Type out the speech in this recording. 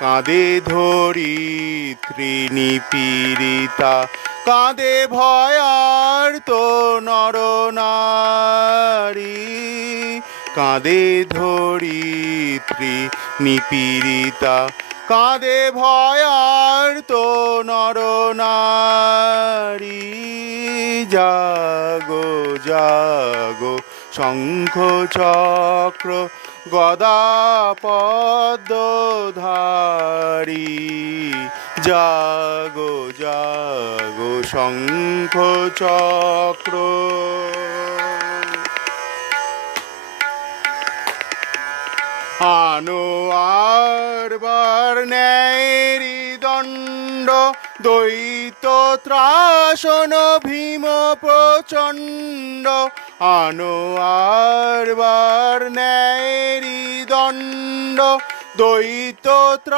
কাঁধে ধরিত্রী নিপীড়িতা, কাঁধে ভয়ার তো নরনারী। কাঁধে ধরিত্রী নিপীড়িতা, কাঁধে ভয়ার তো নরনারী। জাগো জাগো শঙ্খ চক্র গদা পদ্মধারী। জাগো জাগো শঙ্খ চক্র। আনো আরবার ন্যায়েরই দণ্ড, দ্বৈত ত্রাসন ভীম প্রচণ্ড। আনো আরবার ন্যায়েরই দণ্ড, দ্বৈত ত্রাস